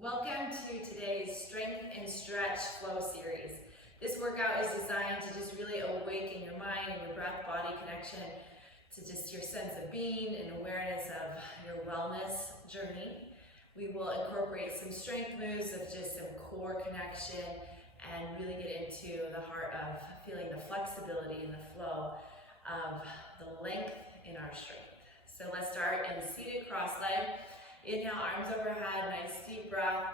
Welcome to today's Strength and Stretch Flow series. This workout is designed to just really awaken your mind and your breath-body connection to just your sense of being and awareness of your wellness journey. We will incorporate some strength moves of just some core connection and really get into the heart of feeling the flexibility and the flow of the length in our strength. So let's start in seated cross-legged. Inhale, arms overhead, nice deep breath.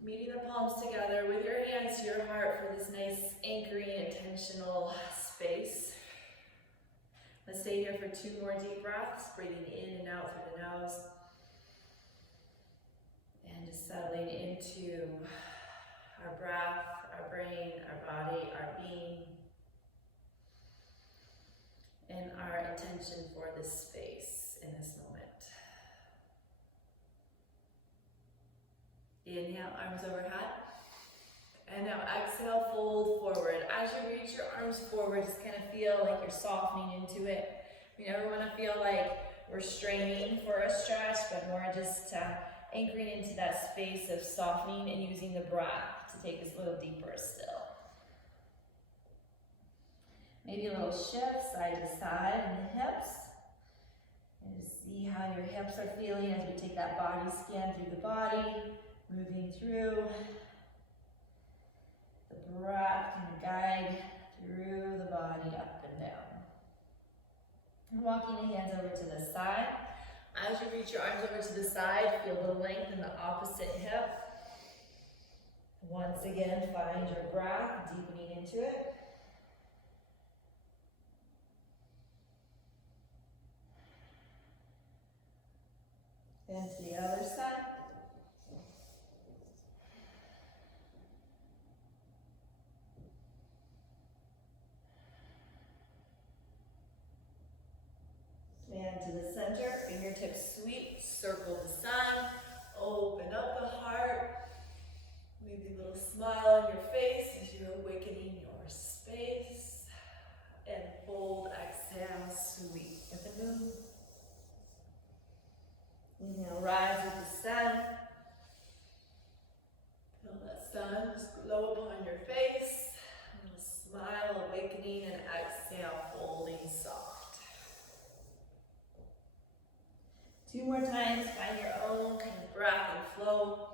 Meeting the palms together with your hands to your heart for this nice anchoring, intentional space. Let's stay here for 2 more deep breaths, breathing in and out through the nose. And just settling into our breath, our brain, our body, our being, and our intention for this space in this moment. Inhale, arms overhead. And now exhale, fold forward. As you reach your arms forward, just kind of feel like you're softening into it. We never want to feel like we're straining for a stretch, but more just anchoring into that space of softening and using the breath to take us a little deeper still. Maybe a little shift side to side in the hips. And just see how your hips are feeling as we take that body scan through the body. Moving through, the breath can guide through the body up and down. And walking the hands over to the side. As you reach your arms over to the side, feel the length in the opposite hip. Once again, find your breath, deepening into it. And to the other side. And to the center, fingertips sweep, circle the sun, open up the heart. Maybe a little smile on your face as you're awakening your space. And fold, exhale, sweep with the moon. Inhale, rise with the sun. Feel that sun just glow upon your face. A little smile, awakening, and exhale, folding soft. 2 more times, find your own kind of breath and flow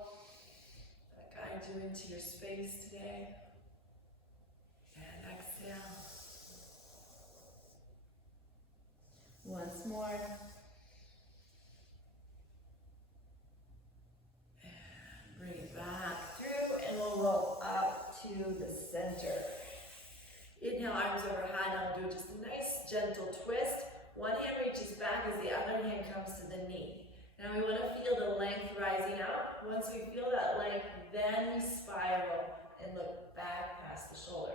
that guides you into your space today. And exhale. Once more. And bring it back through, and we'll roll up to the center. Inhale, arms overhead. Now do just a nice gentle twist. One hand reaches back as the other hand comes to the knee. Now we want to feel the length rising out. Once we feel that length, then we spiral and look back past the shoulder.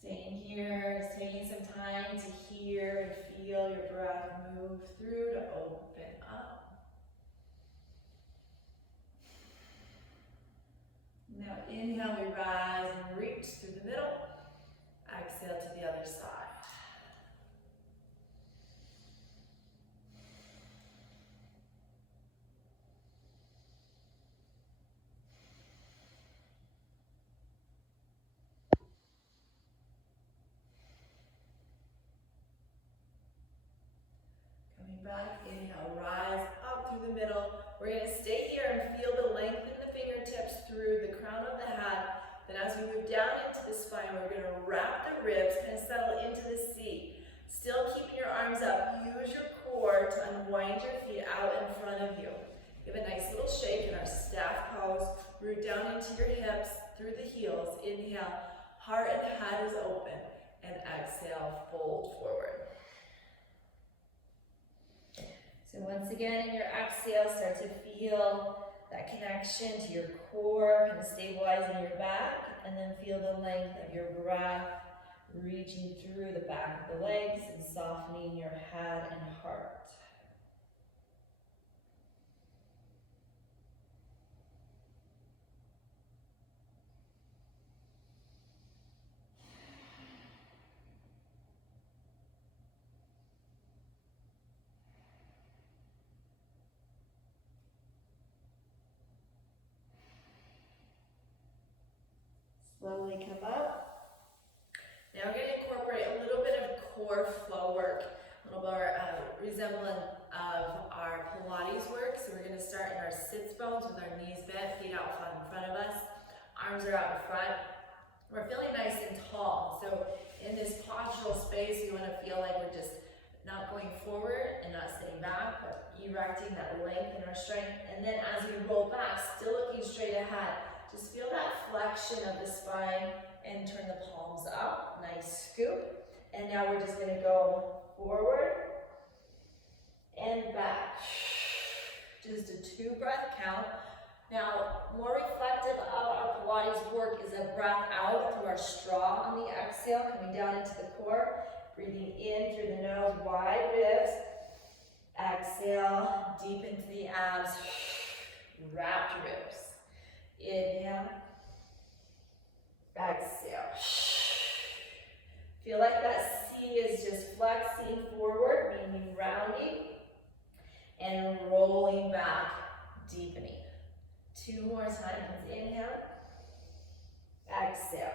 Staying here, taking some time to hear and feel your breath move through to open up. Now inhale, we rise and reach through the middle. Exhale to the other side. Coming back, inhale, rise up through the middle. We're going to stay here and feel the length in the fingertips through the crown of the head. Then as we move down into the spine, we're going to wrap the ribs, kind of settle into the seat. Still keeping your arms up. Use your core to unwind your feet out in front of you. Give a nice little shake in our staff pose. Root down into your hips, through the heels. Inhale, heart and head is open. And exhale, fold forward. So once again, in your exhale, start to feel that connection to your core, kind of stabilizing your back, and then feel the length of your breath reaching through the back of the legs and softening your head and heart. slowly come up. Now we're going to incorporate a little bit of core flow work, a little more resemblant of our Pilates work. So we're going to start in our sits bones with our knees bent, feet out in front of us, arms are out in front. We're feeling nice and tall. So in this postural space, we want to feel like we're just not going forward and not sitting back, but erecting that length in our strength. And then as we roll back, still looking straight ahead, just feel that flexion of the spine and turn the palms up. Nice scoop. And now we're just going to go forward and back. Just a 2-breath count. Now, more reflective of our Pilates work is a breath out through our straw on the exhale, coming down into the core. Breathing in through the nose, wide ribs. Exhale, deep into the abs, wrapped ribs. Inhale. Exhale. Feel like that C is just flexing forward, meaning rounding, and rolling back, deepening. 2 more times. Inhale. Exhale.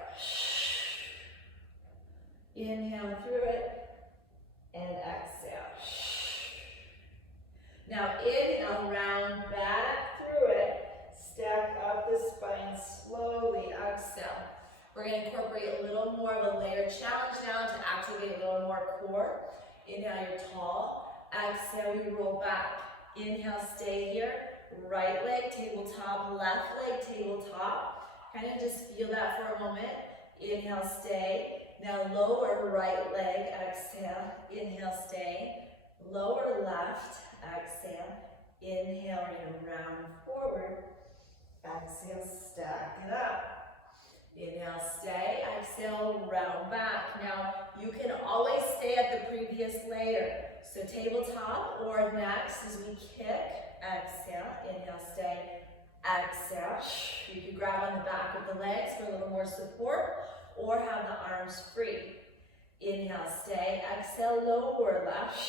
Inhale through it, and exhale. Now inhale, round back through it, stack up the spine slowly, exhale. We're going to incorporate a little more of a layered challenge now to activate a little more core. Inhale, you're tall. Exhale, we roll back. Inhale, stay here. Right leg, tabletop, left leg, tabletop. Kind of just feel that for a moment. Inhale, stay. Now lower right leg, exhale. Inhale, stay. Lower left, exhale. Inhale, we're going to round forward. Exhale, stack it up. Inhale, stay. Exhale, round back. Now, you can always stay at the previous layer. So tabletop or next as we kick. Exhale, inhale, stay. Exhale. You can grab on the back of the legs for a little more support or have the arms free. Inhale, stay. Exhale, lower left.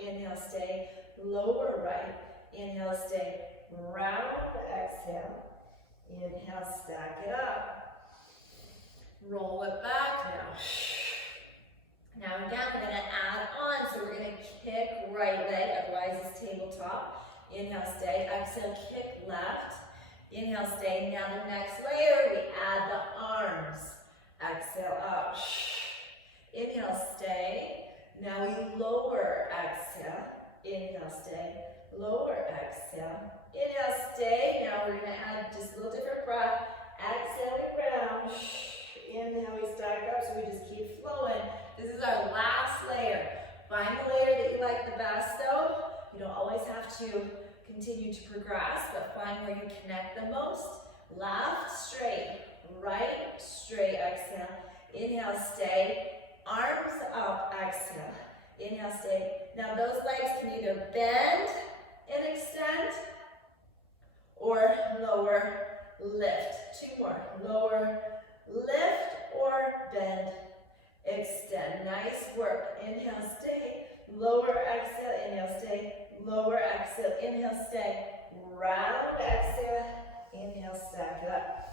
Inhale, stay. Lower right. Inhale, stay. Round, exhale. Inhale, stack it up. Roll it back now. Now again, we're going to add on. So we're going to kick right leg, otherwise it's tabletop. Inhale, stay. Exhale, kick left. Inhale, stay. Now the next layer, we add the arms. Exhale, up. Inhale, stay. Now we lower, exhale. Inhale, stay. Lower, exhale. Inhale, stay. Now we're going to add just a little different breath. Exhale, we round. Inhale, we stack up, so we just keep flowing. This is our last layer. Find the layer that you like the best, though. You don't always have to continue to progress, but find where you connect the most. Left, straight. Right, straight, exhale. Inhale, stay. Arms up, exhale. Inhale, stay. Now those legs can either bend and extend or lower, lift. 2 more. Lower, lift or bend, extend. Nice work. Inhale, stay. Lower, exhale. Inhale, stay. Lower, exhale. Inhale, stay. Round, exhale. Inhale, stack it up.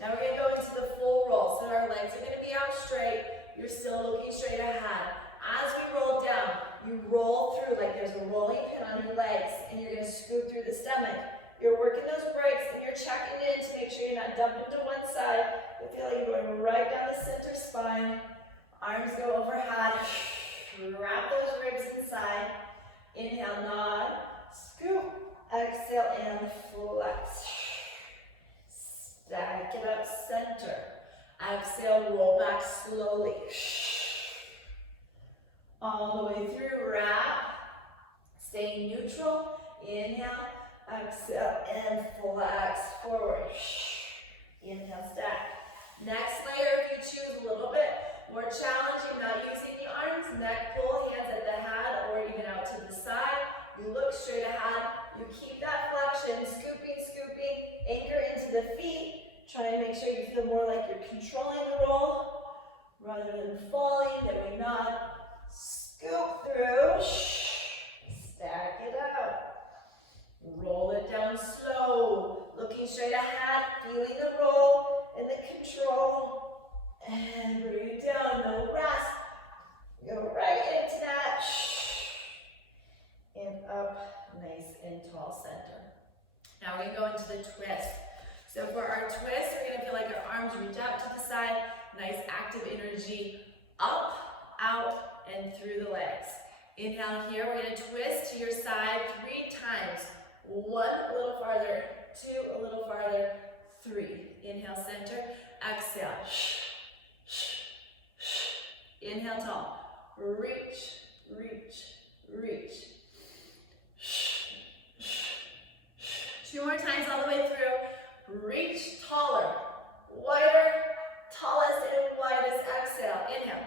Now we're going to go into the full roll. So our legs are going to be out straight. You're still looking straight ahead. As we roll down, you roll through like there's a rolling pin on your legs, and you're going to scoop through the stomach. You're working those breaks, and you're checking in to make sure you're not dumping to one side. You feel like you're going right down the center spine. Arms go overhead. Wrap those ribs inside. Inhale, nod. Scoop. Exhale, and flex. Stack it up, center. Exhale, roll back slowly. All the way through, wrap. Stay neutral. Inhale. Exhale and flex forward. Inhale, stack. Next layer, if you choose a little bit more challenging, not using the arms, neck pull, hands at the head or even out to the side. You look straight ahead. You keep that flexion, scooping, scooping, anchor into the feet. Try and make sure you feel more like you're controlling the roll rather than falling. Then we nod, scoop through, stack it out. Roll it down slow, looking straight ahead, feeling the roll and the control. we're gonna go into the twist. So for our twist, we're gonna feel like our arms reach out to the side, nice active energy, up, out, and through the legs. Inhale here, we're gonna twist to your side 3 times. 1, a little farther, 2, a little farther, 3. Inhale, center, exhale. Inhale, tall. Reach, reach, reach. 2 more times all the way through. Reach taller, wider, tallest and widest. Exhale, inhale.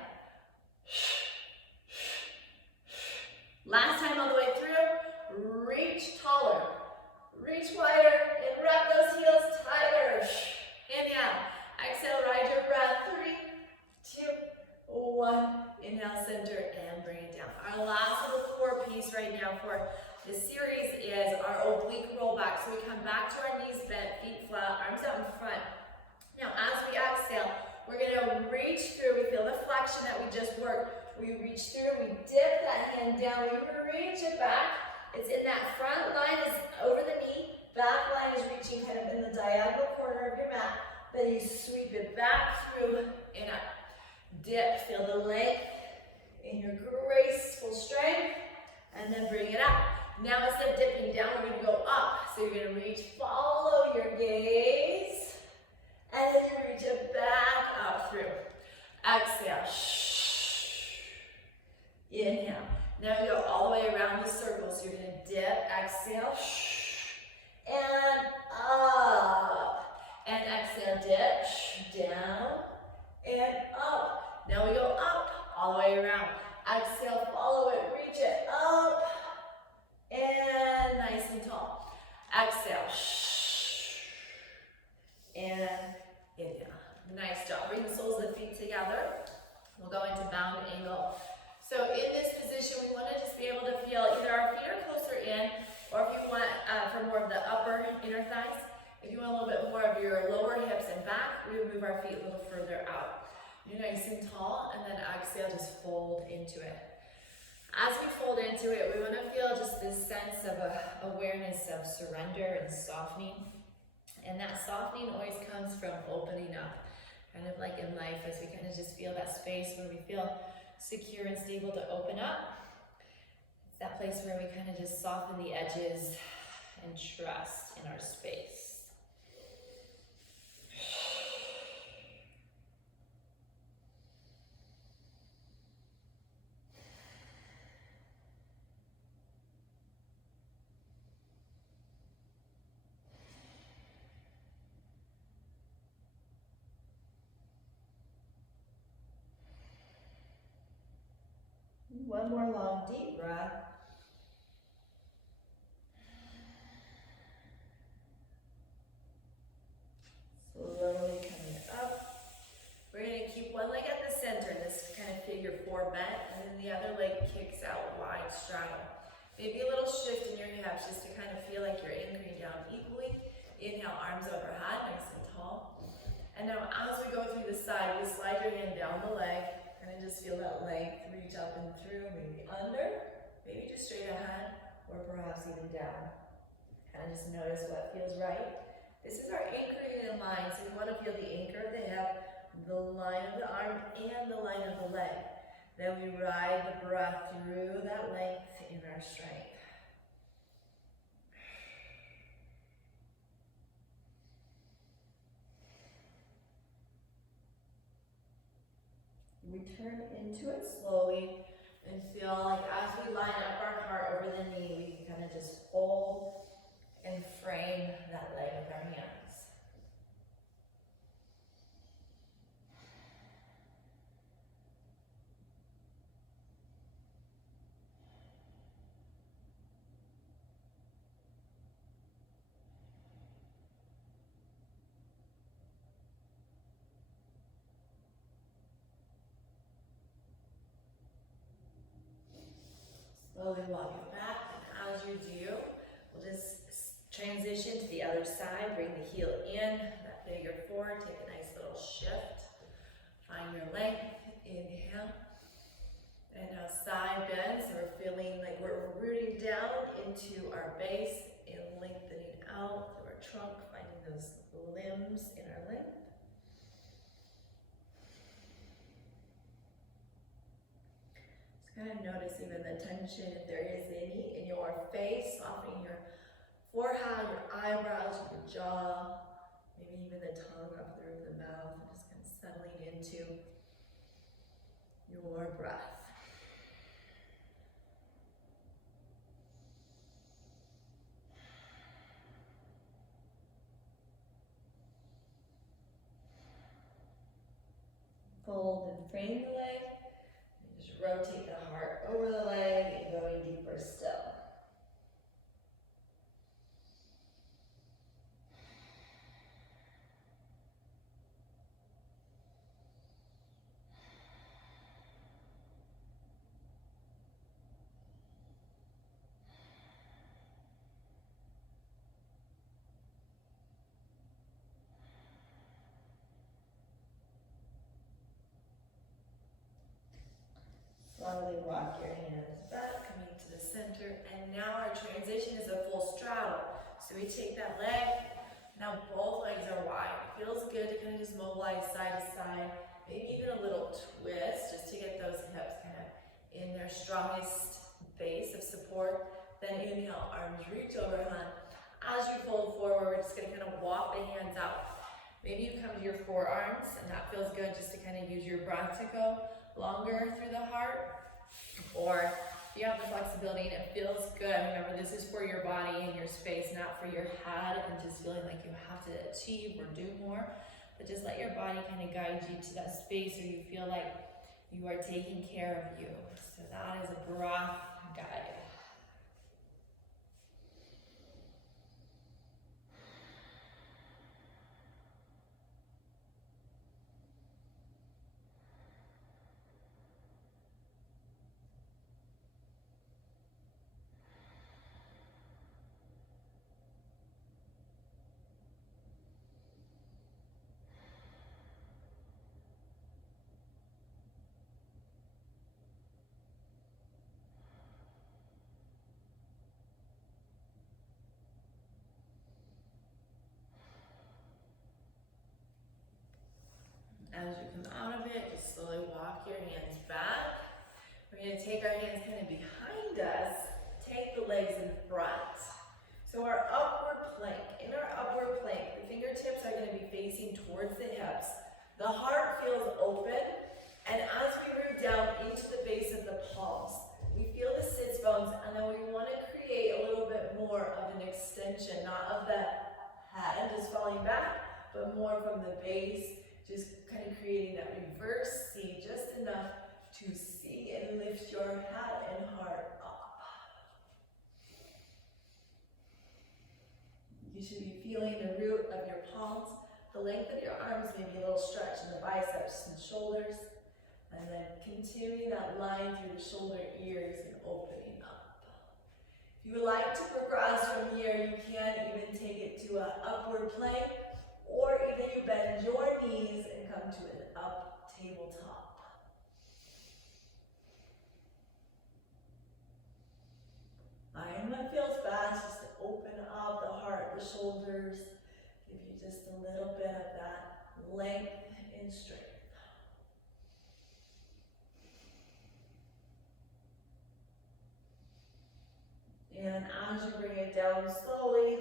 Last time all the way through. Reach taller, reach wider, and wrap those heels tighter. Inhale, exhale, ride your breath. 3, 2, 1. Inhale, center, and bring it down. Our last little core piece right now for this series is our oblique rollback. So we come back to our knees bent, feet flat, arms out in front. Now as we exhale, we're gonna reach through. We feel the flexion that we just worked. We reach through, we dip that hand down, we reach it back. It's in that front line is over the knee, back line is reaching kind of in the diagonal corner of your mat. Then you sweep it back through and up. Dip, feel the length in your graceful strength, and then bring it up. Now instead of dipping down, we're gonna go up. So you're gonna reach, follow your gaze, and then you reach it back up through. Exhale. Inhale. Now we go all the way around the circle. So you're gonna dip, exhale, and up. And exhale, dip, down, and up. Now we go up, all the way around. Exhale, follow it, reach it, up, and nice and tall. Exhale, and inhale. Nice job. Bring the soles of the feet together. We'll go into bound angle. So in this position, we want to just be able to feel either our feet are closer in, or if you want for more of the upper inner thighs, if you want a little bit more of your lower hips and back, we would move our feet a little further out. You're nice and tall, and then exhale, just fold into it. As we fold into it, we want to feel just this sense of awareness of surrender and softening. And that softening always comes from opening up. Kind of like in life, as we kind of just feel that space where we feel secure and stable to open up. It's that place where we kind of just soften the edges and trust in our space. One more long, deep breath. Slowly coming up. We're going to keep one leg at the center, this kind of figure 4 bent, and then the other leg kicks out wide straddle. Maybe a little shift in your hips just to kind of feel like you're anchoring down equally. Inhale, arms overhead, nice and tall. And now as we go through the side, we slide your hand down the leg. And just feel that length, reach up and through, maybe under, maybe just straight ahead, or perhaps even down. Kind of just notice what feels right. This is our anchoring in line, so we want to feel the anchor of the hip, the line of the arm, and the line of the leg. Then we ride the breath through that length in our strength. We turn into it slowly and feel like as we line up our heart over the knee, we can kind of just hold and frame that leg with our hands. Slowly walk it back, and as you do, we'll just transition to the other side. Bring the heel in, that figure 4, take a nice little shift. Find your length, inhale. And now side bend, so we're feeling like we're rooting down into our base and lengthening out through trunk, finding those limbs in our length. Just kind of notice even the tension, if there is any, in your face, softening your forehead, your eyebrows, your jaw, maybe even the tongue up through the mouth, and just kind of settling into your breath. Fold and frame the leg, and just rotate the heart over the leg and going deeper still. Slowly walk your hands back, coming to the center, and now our transition is a full straddle. So we take that leg, now both legs are wide. It feels good to kind of just mobilize side to side, maybe even a little twist, just to get those hips kind of in their strongest base of support. Then inhale, arms reach overhead. As you fold forward, we're just gonna kind of walk the hands out. Maybe you come to your forearms, and that feels good just to kind of use your breath to go longer through the heart. Or if you have the flexibility and it feels good, remember this is for your body and your space, not for your head and just feeling like you have to achieve or do more. But just let your body kind of guide you to that space where you feel like you are taking care of you. So that is a breath guide. As you come out of it, just slowly walk your hands back. We're going to take our hands kind of behind us, take the legs in front. So our upward plank, in our upward plank, the fingertips are going to be facing towards the hips. The heart feels open, and as we root down into the base of the palms, we feel the sits bones, and then we want to create a little bit more of an extension, not of the head just falling back, but more from the base, just kind of creating that reverse C, just enough to see and lift your head and heart up. You should be feeling the root of your palms, the length of your arms, maybe a little stretch in the biceps and shoulders, and then continuing that line through the shoulder ears and opening up. If you would like to progress from here, you can even take it to an upward plank, or either you bend your knees and come to an up tabletop. Find what feels best, just to open up the heart, the shoulders, give you just a little bit of that length and strength. And as you bring it down slowly,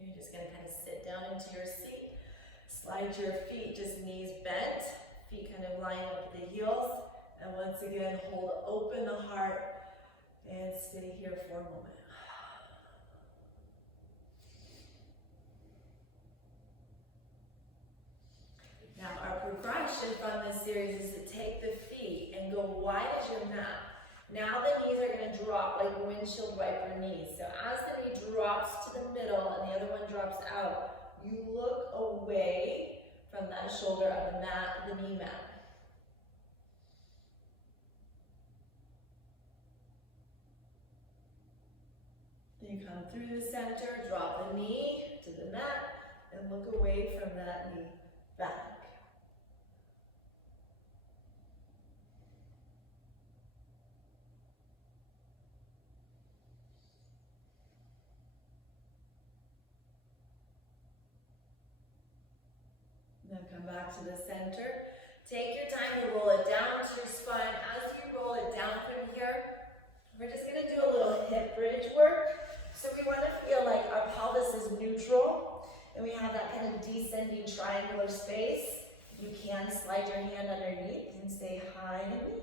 you're just going to kind of sit down into your seat. Slide your feet, just knees bent, feet kind of line up at the heels. And once again, hold open the heart and stay here for a moment. Now our progression from this series is to take the feet and go wide as your mat. Now the knees are going to drop like windshield wiper knees. So as the knee drops to the middle and the other one drops out, you look away from that shoulder of the mat, the knee mat. Then you come through the center, drop the knee to the mat, and look away from that knee back. Now come back to the center. Take your time to roll it down to your spine. As you roll it down from here, we're just going to do a little hip bridge work. So we want to feel like our pelvis is neutral and we have that kind of descending triangular space. You can slide your hand underneath and say hi to me.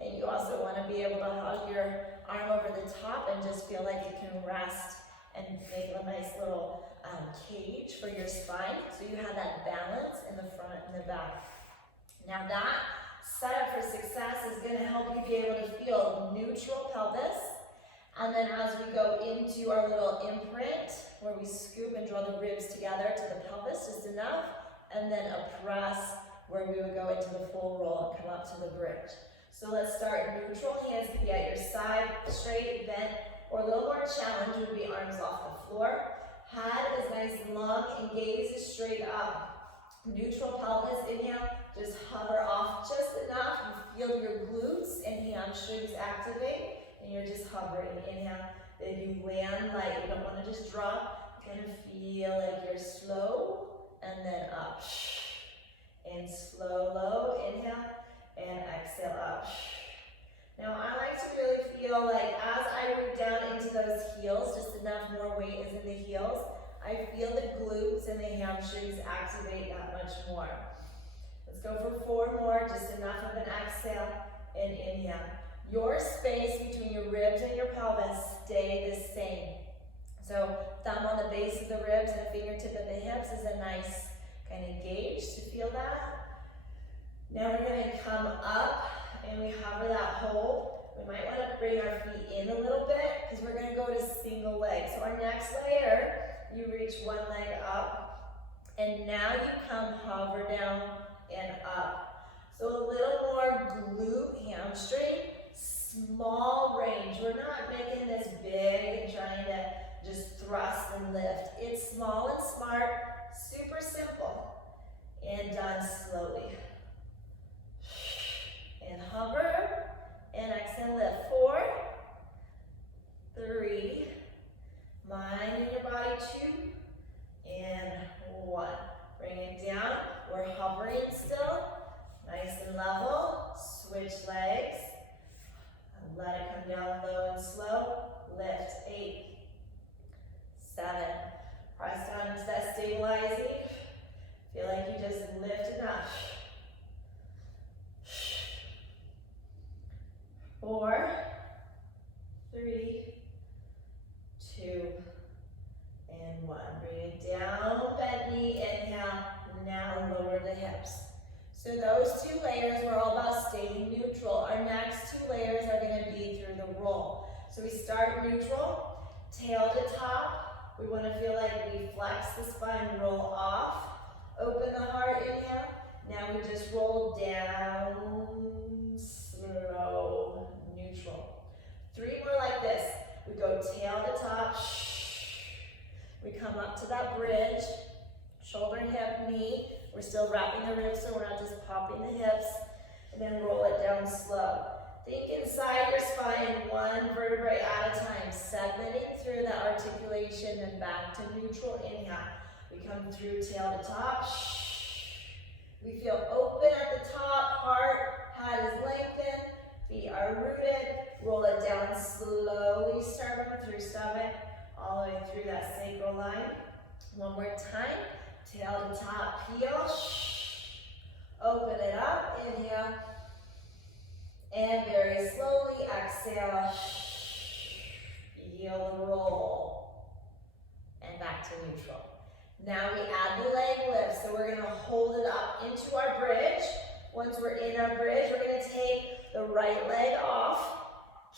And you also want to be able to hug your arm over the top and just feel like it can rest and make a nice little cage for your spine. So you have that balance in the front and the back. Now that setup for success is going to help you be able to feel neutral pelvis. And then as we go into our little imprint, where we scoop and draw the ribs together to the pelvis just enough, and then a press where we would go into the full roll and come up to the bridge. So let's start neutral. Hands can be at your side, straight, bent, or a little more challenge would be arms off the floor. Head is nice and long and gaze is straight up. Neutral pelvis, inhale, just hover off just enough. You feel your glutes and hamstrings activate, and you're just hovering. Inhale, then you land light. You don't want to just drop. Kind of feel like you're slow, and then up. And slow, low, inhale, and exhale up. Now I like to really feel like as I root down into those heels, just enough more weight is in the heels, I feel the glutes and the hamstrings activate that much more. Let's go for 4 more, just enough of an exhale and inhale. Your space between your ribs and your pelvis stay the same. So thumb on the base of the ribs and a fingertip at the hips is a nice kind of gauge to feel that. Now we're going to come up and we hover that hold. We might want to bring our feet in a little bit because we're going to go to single leg. So our next layer, you reach one leg up and now you come hover down and up. So a little more glute hamstring, small range. We're not making this big and trying to just thrust and lift. It's small and smart, super simple, and done slowly. And hover, and exhale, lift. 4, 3, mind in your body, 2, and 1. Bring it down, we're hovering still, nice and level, switch legs, and let it come down low and slow, lift, 8, 7, press down into that stabilizing, feel like you just lift enough. 4, 3, 2, and 1. Bring it down, bend knee, inhale, now lower the hips. So those 2 layers were all about staying neutral. Our next 2 layers are going to be through the roll. So we start neutral, tail to top. We want to feel like we flex the spine, roll off, open the heart, inhale. Now we just roll down, slow, neutral. 3 more like this. We go tail to top. We come up to that bridge, shoulder, hip, knee. We're still wrapping the ribs so we're not just popping the hips. And then roll it down slow. Think inside your spine, 1 vertebrae at a time, segmenting through that articulation and back to neutral. Inhale. We come through tail to top. We feel open at the top, heart, head is lengthened, feet are rooted. Roll it down slowly, starting through stomach, all the way through that sacral line. 1 more time, tail to top, peel. Open it up, inhale. And very slowly exhale. Feel the roll. And back to neutral. Now we add the leg lift, so we're going to hold it up into our bridge. Once we're in our bridge, we're going to take the right leg off,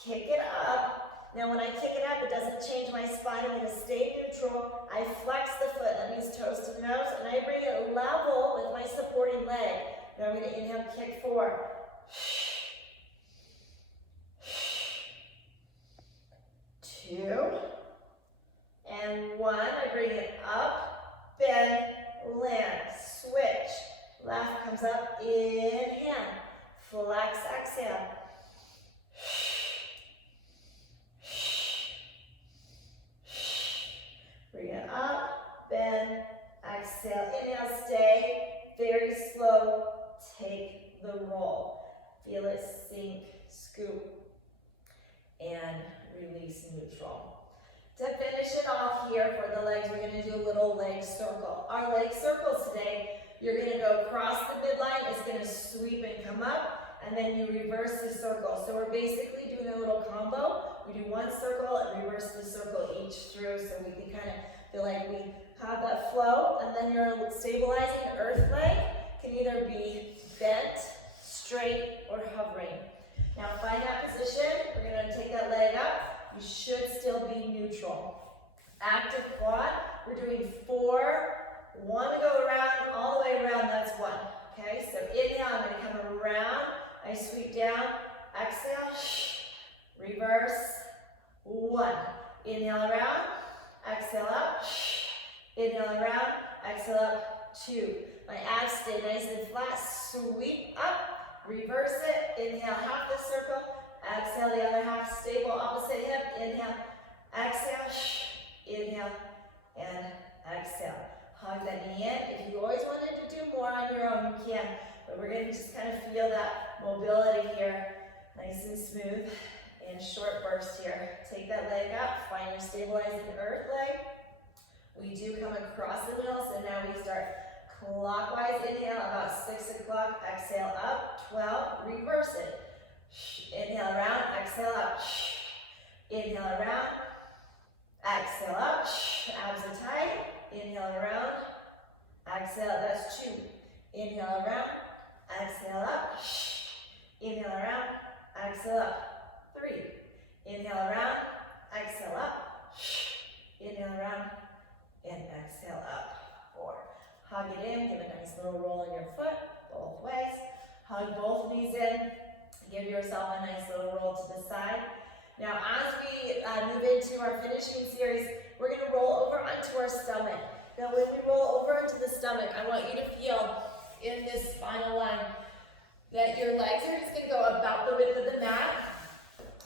kick it up. Now when I kick it up, it doesn't change my spine. I'm going to stay neutral. I flex the foot, that means toes to the nose, and I bring it level with my supporting leg. Now I'm going to inhale, kick 4. 2, and 1. I bring it up, bend, land, switch. Left comes up, inhale, flex, exhale. Bring it up, bend, exhale, inhale, stay, roll. Feel it sink, scoop, and release neutral. To finish it off here for the legs, we're going to do a little leg circle. Our leg circles today, you're going to go across the midline, it's going to sweep and come up, and then you reverse the circle. So we're basically doing a little combo. We do one circle and reverse the circle each through, so we can kind of feel like we have that flow. And then your stabilizing earth leg can either be bent, straight, or hovering. Now find that position. We're going to take that leg up. You should still be neutral. Active quad, we're doing 4. One to go around, all the way around, that's 1. Okay, so inhale, I'm going to come around. I sweep down, exhale, reverse, 1. Inhale around, exhale up, inhale around, exhale up, 2. My abs stay nice and flat, sweep up, reverse it, inhale half the circle, exhale the other half, stable opposite hip, inhale, exhale, inhale, and exhale. Hug that knee in. If you always wanted to do more on your own, you can, but we're going to just kind of feel that mobility here, nice and smooth, and short burst here. Take that leg up, find your stabilizing earth leg. We do come across the middle, so now we start clockwise, inhale about 6 o'clock, exhale up, 12, reverse it. Inhale around, exhale up. Inhale around, exhale up. Abs are tight. Inhale around, exhale, that's 2. Inhale around, exhale up. Inhale around, exhale up. 3. Inhale around, exhale up. Inhale around, and exhale up. 4. Hug it in, give a nice little roll on your foot, both ways. Hug both knees in. Give yourself a nice little roll to the side. Now, as we move into our finishing series, we're going to roll over onto our stomach. Now, when we roll over into the stomach, I want you to feel in this spinal line that your legs are just going to go about the width of the mat,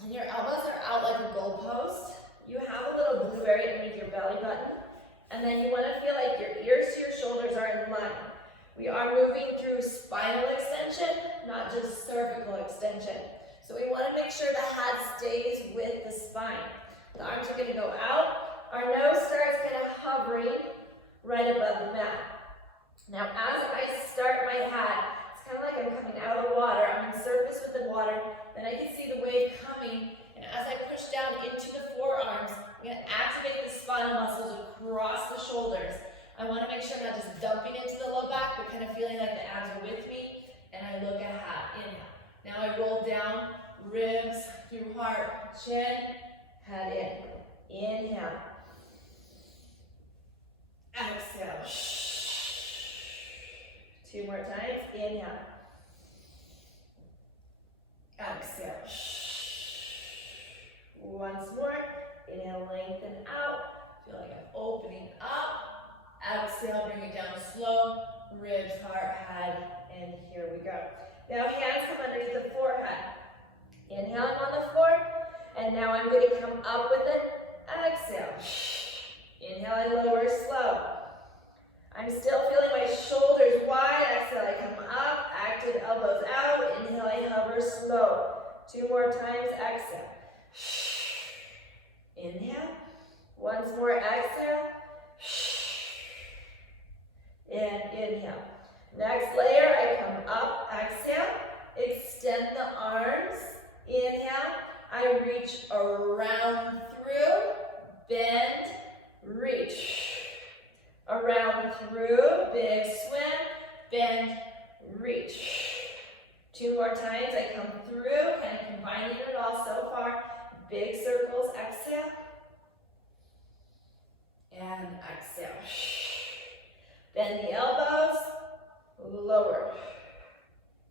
and your elbows are out like a goalpost. You have a little blueberry underneath your belly button, and then you want to feel like your ears to your shoulders are in line. We are moving through spinal extension, not just cervical extension. So we want to make sure the head stays with the spine. The arms are going to go out. Our nose starts kind of hovering right above the mat. Now as I start my head, it's kind of like I'm coming out of the water. I'm on surface with the water. Then I can see the wave coming. And as I push down into the forearms, I'm going to activate the spinal muscles across the shoulders. I want to make sure I'm not just dumping into the low back, but kind of feeling like the abs are with me, and I look ahead. Inhale. Now I roll down, ribs through heart, chin, head in. Inhale. Exhale. 2 more times. Inhale. Exhale. Once more. Inhale, lengthen out. Feel like I'm opening up. Exhale, bring it down slow, ribs, heart, head, and here we go. Now hands come underneath the forehead. Inhaling on the floor, and now I'm going to come up with an exhale. Inhale, I lower slow. I'm still feeling my shoulders wide. Exhale, I come up, active elbows out. Inhale, I hover slow. 2 more times, exhale. Inhale, once more, exhale. And inhale. Next layer, I come up, exhale, extend the arms, inhale, I reach around through, bend, reach. Around through, big swim, bend, reach. 2 more times, I come through, kind of combining it all so far. Big circles, exhale, and exhale. Bend the elbows, lower.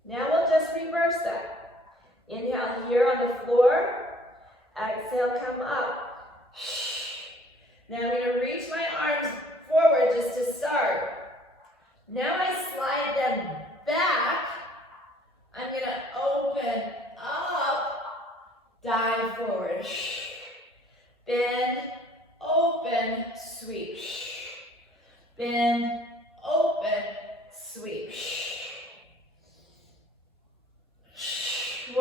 Now we'll just reverse that. Inhale here on the floor. Exhale, come up. Now I'm going to reach my arms forward just to start. Now I slide them back. I'm going to open up, dive forward. Bend, open, sweep. Bend, open, sweep.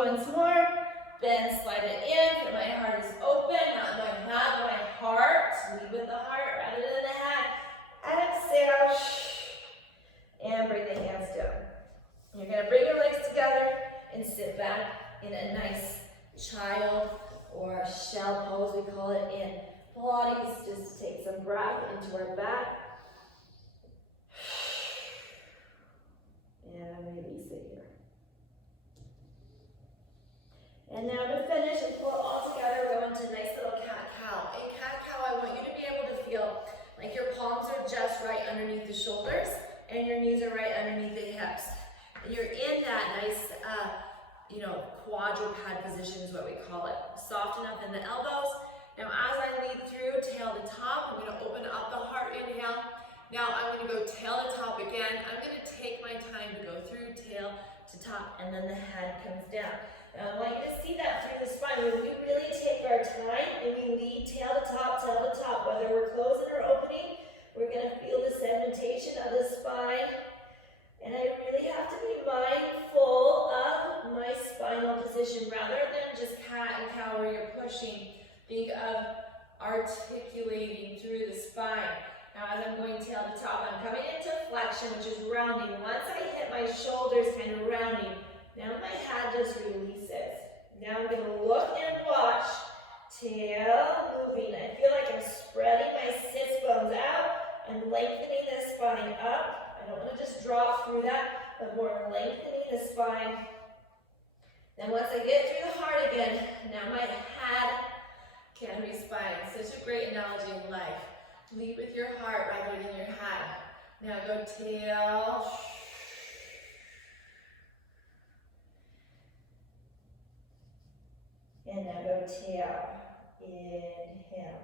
once more. Then slide it in, so my heart is open, not my head, my heart. Lead with the heart rather than the head. Exhale. And bring the hands down. You're going to bring your legs together and sit back in a nice child or shell pose, we call it in Pilates, just to take some breath into our back. And release it here. And now to finish and pull it all together, we're going to a nice little cat-cow. In cat-cow, I want you to be able to feel like your palms are just right underneath the shoulders and your knees are right underneath the hips. And you're in that nice, quadruped position is what we call it. Soft enough in the elbows. Now as I lead through tail to top, I'm going to open up the heart, inhale. Now I'm going to go tail to top again. I'm going to take my time to go through tail to top, and then the head comes down. Now I want you to see that through the spine. When we really take our time and we lead tail to top, whether we're closing or opening, we're going to feel the segmentation of the spine. And I really have to be mindful of my spinal position rather than just cat and cow where you're pushing. Think of articulating through the spine. Now as I'm going tail to top, I'm coming into flexion, which is rounding. Once I hit my shoulders, kind of rounding, now my head just releases. Now I'm going to look and watch. Tail moving. I feel like I'm spreading my sits bones out. I'm lengthening the spine up. I don't want to just drop through that, but more lengthening the spine. Then once I get through the heart again, now my head can be spine. Such a great analogy in life. Lead with your heart rather than your head. Now go tail. And now go tail. Inhale.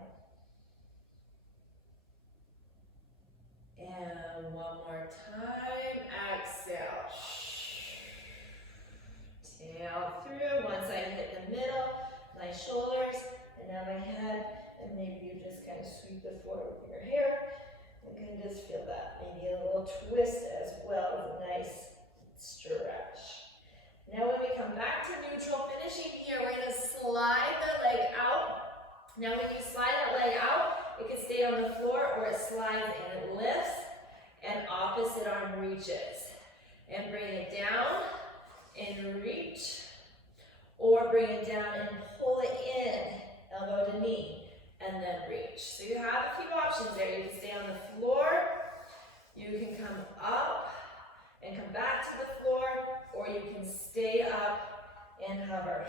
And one more time. Exhale. Tail through. Once I hit the middle, my shoulders, and now my head, and maybe you just kind of sweep the floor with your hair. You can just feel that. Maybe a little twist as well. Nice stretch. Now when we come back to neutral, finishing here, we're going to slide the leg out. Now when you slide that leg out, it can stay on the floor or it slides and it lifts and opposite arm reaches. And bring it down and reach, or bring it down and pull it in, elbow to knee, and then reach. So you have a few options there. You can stay on the floor, you can come up and come back to the floor, or you can stay up and hover.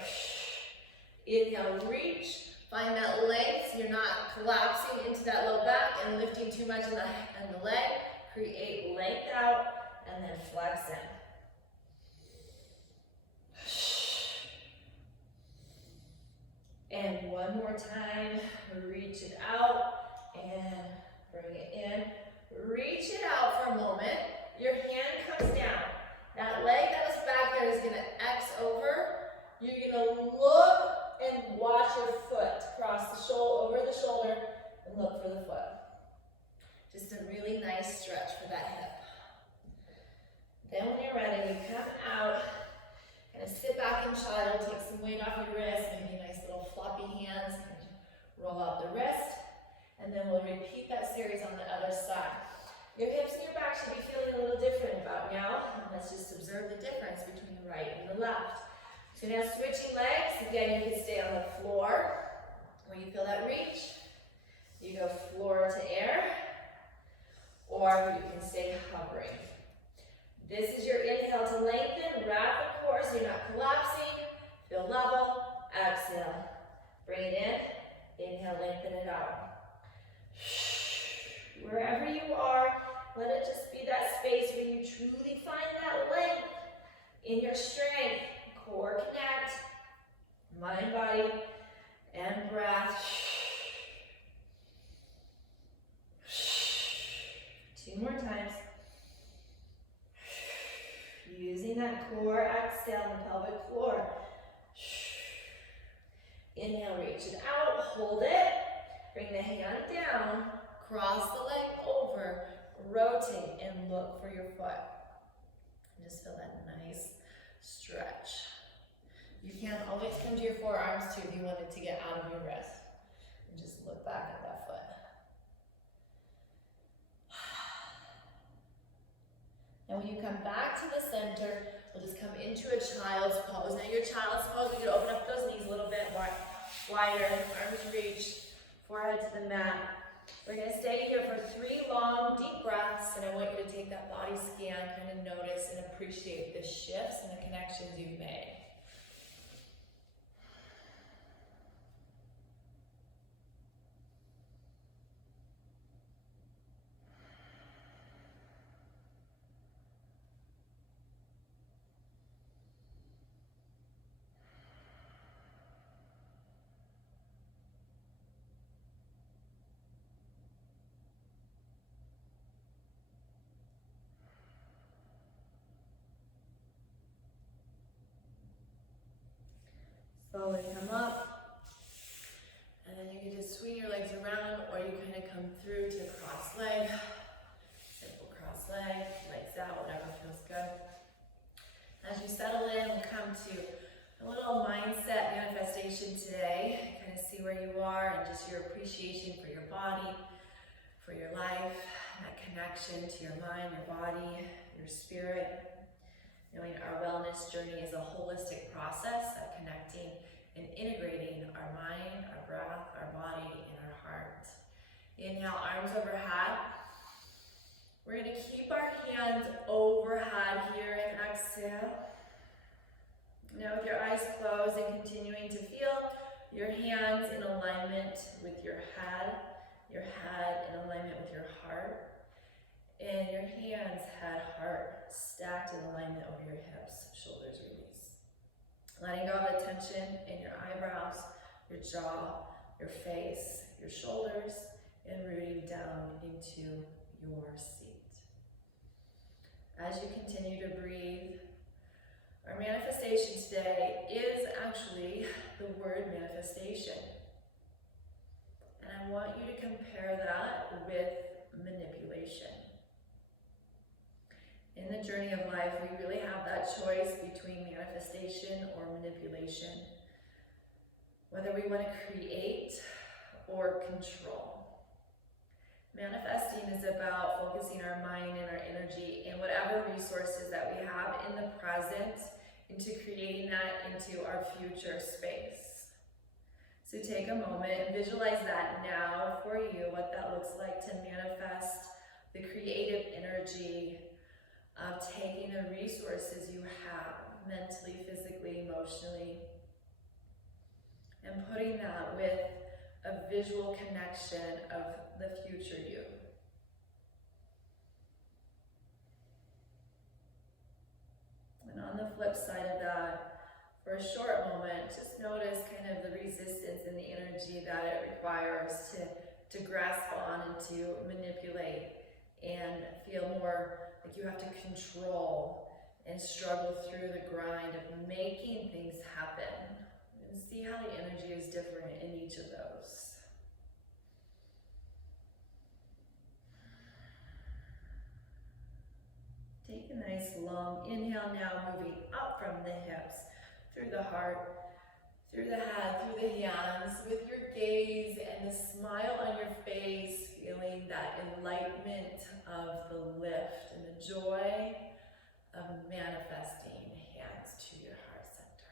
Inhale, reach. Find that length, so you're not collapsing into that low back and lifting too much in the leg. Create length out and then flex in. And one more time, reach it out and bring it in. Reach it out for a moment. Your hand comes down. That leg that was back there is going to X over. You're going to look and watch your foot cross the shoulder, over the shoulder, and look for the foot. Just a really nice stretch for that hip. Then when you're ready, you come out, kind of sit back in child, take some weight off your wrist, maybe nice little floppy hands, and roll out the wrist, and then we'll repeat that series on the other side. Your hips and your back should be feeling a little different about now, and let's just observe the difference between the right and the left. So now switching legs, again you can stay on the floor, where you feel that reach. You go floor to air, or you can stay hovering. This is your inhale to lengthen, wrap the core so you're not collapsing. Feel level, exhale. Bring it in, inhale, lengthen it out. Wherever you are, let it just be that space where you truly find that length in your strength. Core connect, mind, body, and breath. Two more times. Using that core exhale on the pelvic floor. Inhale, reach it out, hold it. Bring the hand down, cross the leg over, rotate, and look for your foot. And just feel that nice stretch. You can always come to your forearms too if you wanted to get out of your wrist. And just look back at that foot. And when you come back to the center, we'll just come into a child's pose. Now your child's pose, we can open up those knees a little bit wider, arms reach, forehead to the mat. We're going to stay here for 3 long, deep breaths, and I want you to take that body scan, kind of notice and appreciate the shifts and the connections you've made. Slowly come up, and then you can just swing your legs around, or you kind of come through to cross leg, simple cross leg, legs out, whatever feels good. As you settle in, we'll come to a little mindset manifestation today, kind of see where you are and just your appreciation for your body, for your life, that connection to your mind, your body, your spirit. Knowing our wellness journey is a holistic process of connecting and integrating our mind, our breath, our body, and our heart. Inhale, arms overhead. We're going to keep our hands overhead here and exhale. Now with your eyes closed and continuing to feel your hands in alignment with your head in alignment with your heart. And your hands, head, heart, stacked in alignment over your hips, shoulders release. Letting go of the tension in your eyebrows, your jaw, your face, your shoulders, and rooting down into your seat. As you continue to breathe, our manifestation today is actually the word manifestation. And I want you to compare that with manipulation. In the journey of life, we really have that choice between manifestation or manipulation, whether we want to create or control. Manifesting is about focusing our mind and our energy and whatever resources that we have in the present into creating that into our future space. So take a moment and visualize that now for you, what that looks like to manifest the creative energy of taking the resources you have mentally, physically, emotionally, and putting that with a visual connection of the future you. And on the flip side of that, for a short moment, just notice kind of the resistance and the energy that it requires to grasp on and to manipulate and feel more like you have to control and struggle through the grind of making things happen. And see how the energy is different in each of those. Take a nice long inhale now, moving up from the hips, through the heart, through the head, through the hands, with your gaze and the smile on your face, feeling that enlightenment of the lift and the joy of manifesting, hands to your heart center.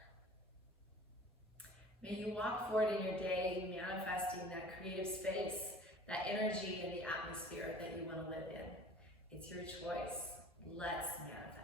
May you walk forward in your day manifesting that creative space, that energy and the atmosphere that you want to live in. It's your choice. Let's manifest.